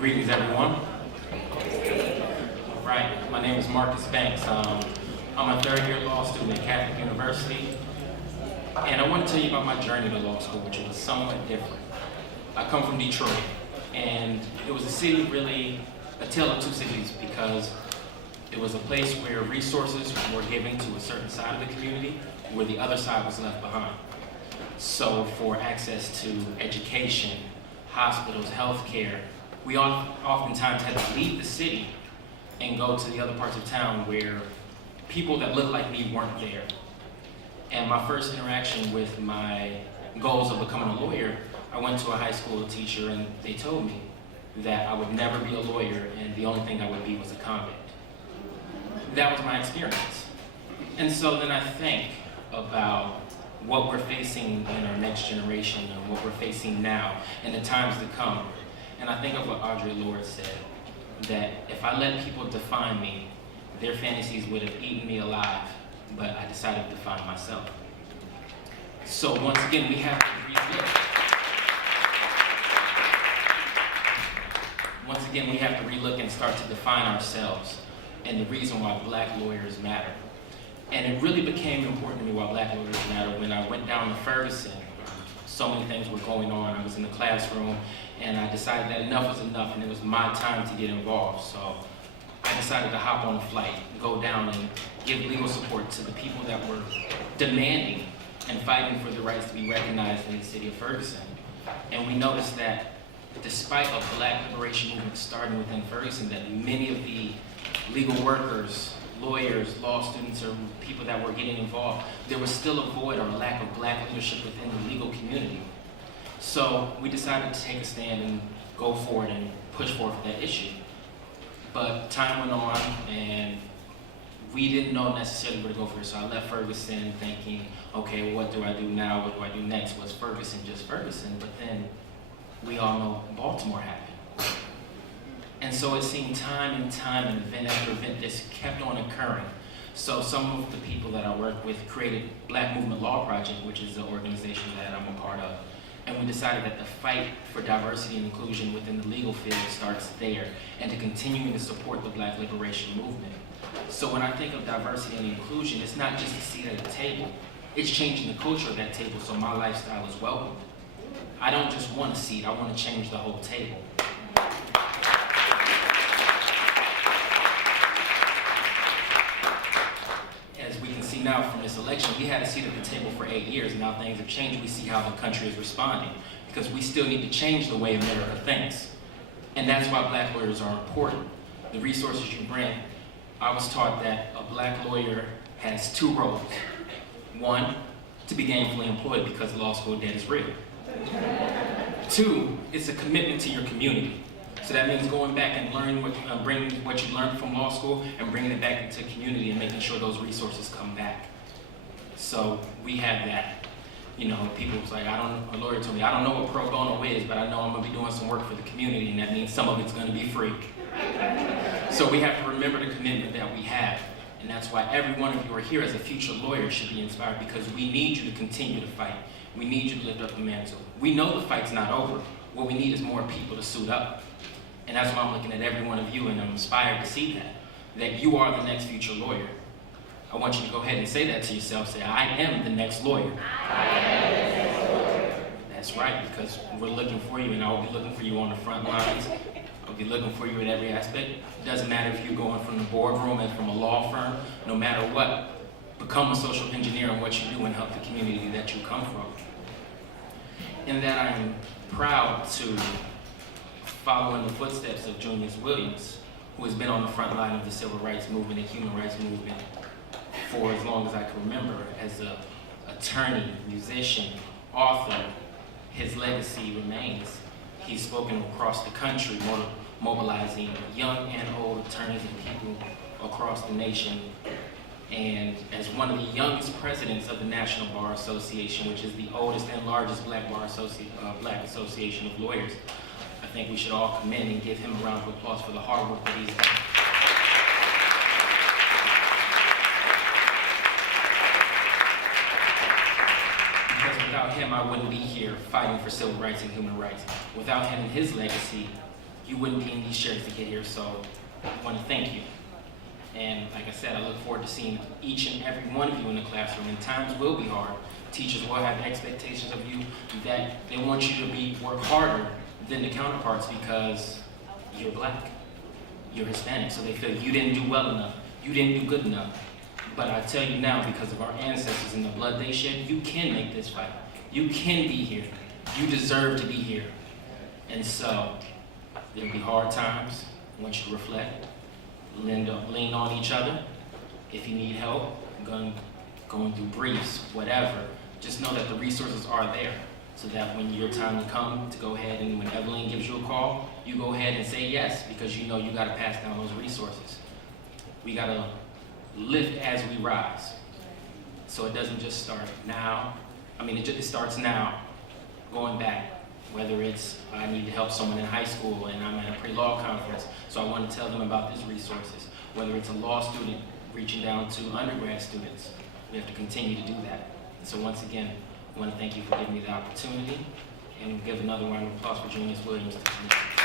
Greetings, everyone. All right, my name is Marques Banks. I'm a third-year law student at Catholic University, and I want to tell you about my journey to law school, which was somewhat different. I come from Detroit, and it was a city, really a tale of two cities, because it was a place where resources were given to a certain side of the community, where the other side was left behind. So for access to education, hospitals, healthcare, we oftentimes had to leave the city and go to the other parts of town where people that looked like me weren't there. And my first interaction with my goals of becoming a lawyer, I went to a high school teacher and they told me that I would never be a lawyer and the only thing I would be was a convict. That was my experience. And so then I think about what we're facing in our next generation and what we're facing now and the times to come. And I think of what Audre Lorde said, that if I let people define me, their fantasies would have eaten me alive, but I decided to define myself. So once again, we have to relook. Once again, we have to relook and start to define ourselves and the reason why Black lawyers matter. And it really became important to me why Black lawyers matter when I went down to Ferguson. So many things were going on. I was in the classroom and I decided that enough was enough and it was my time to get involved. So I decided to hop on a flight, go down and give legal support to the people that were demanding and fighting for the rights to be recognized in the city of Ferguson. And we noticed that despite a Black liberation movement starting within Ferguson, that many of the legal workers, lawyers, law students, or people that were getting involved, there was still a void or a lack of Black leadership within the legal community. So we decided to take a stand and go forward and push forward for that issue. But time went on and we didn't know necessarily where to go for it. So I left Ferguson thinking, okay, well, what do I do now? What do I do next? Was Ferguson just Ferguson? But then we all know Baltimore happened. And so it seemed time and time and event after event, this kept on occurring. So some of the people that I work with created Black Movement Law Project, which is the organization that I'm a part of. And we decided that the fight for diversity and inclusion within the legal field starts there, and to continuing to support the Black liberation movement. So when I think of diversity and inclusion, it's not just a seat at a table, it's changing the culture of that table so my lifestyle is welcome. I don't just want a seat, I want to change the whole table. As we can see now from this election, we had a seat at the table for 8 years. Now things have changed. We see how the country is responding because we still need to change the way America thinks. And that's why Black lawyers are important. The resources you bring. I was taught that a Black lawyer has two roles. One, to be gainfully employed because law school debt is real. Two, it's a commitment to your community. So that means going back and learning bringing what you learned from law school and bringing it back into community and making sure those resources come back. So we have that. You know, people was like, a lawyer told me, I don't know what pro bono is, but I know I'm gonna be doing some work for the community, and that means some of it's gonna be free. So we have to remember the commitment that we have. And that's why every one of you are here as a future lawyer should be inspired, because we need you to continue to fight. We need you to lift up the mantle. We know the fight's not over. What we need is more people to suit up. And that's why I'm looking at every one of you and I'm inspired to see that you are the next future lawyer. I want you to go ahead and say that to yourself. Say, I am the next lawyer. I am the next lawyer. That's right, because we're looking for you, and I will be looking for you on the front lines. I'll be looking for you in every aspect. It doesn't matter if you're going from the boardroom and from a law firm, no matter what. Become a social engineer in what you do and help the community that you come from. In that, I am proud to follow in the footsteps of Junius Williams, who has been on the front line of the civil rights movement and human rights movement for as long as I can remember. As an attorney, musician, author, his legacy remains. He's spoken across the country, mobilizing young and old attorneys and people across the nation. And as one of the youngest presidents of the National Bar Association, which is the oldest and largest Black association of lawyers, I think we should all commend and give him a round of applause for the hard work that he's done. Because without him, I wouldn't be here fighting for civil rights and human rights. Without him and his legacy, you wouldn't be in these chairs to get here, so I want to thank you. And like I said, I look forward to seeing each and every one of you in the classroom. And times will be hard. Teachers will have expectations of you that they want you to work harder than the counterparts because you're black, you're Hispanic, so they feel you didn't do well enough, you didn't do good enough. But I tell you now, because of our ancestors and the blood they shed, you can make this fight. You can be here. You deserve to be here. And so, there'll be hard times. I want you to reflect, lean on each other. If you need help, going through briefs, whatever, just know that the resources are there so that when your time to come to go ahead and when Evelyn gives you a call, you go ahead and say yes because you know you got to pass down those resources. We got to lift as we rise. So it doesn't just start now. It starts now, going back. Whether it's I need to help someone in high school and I'm at a pre-law conference, so I want to tell them about these resources. Whether it's a law student reaching down to undergrad students, we have to continue to do that. And so once again, I want to thank you for giving me the opportunity and give another round of applause for Junius Williams to come in.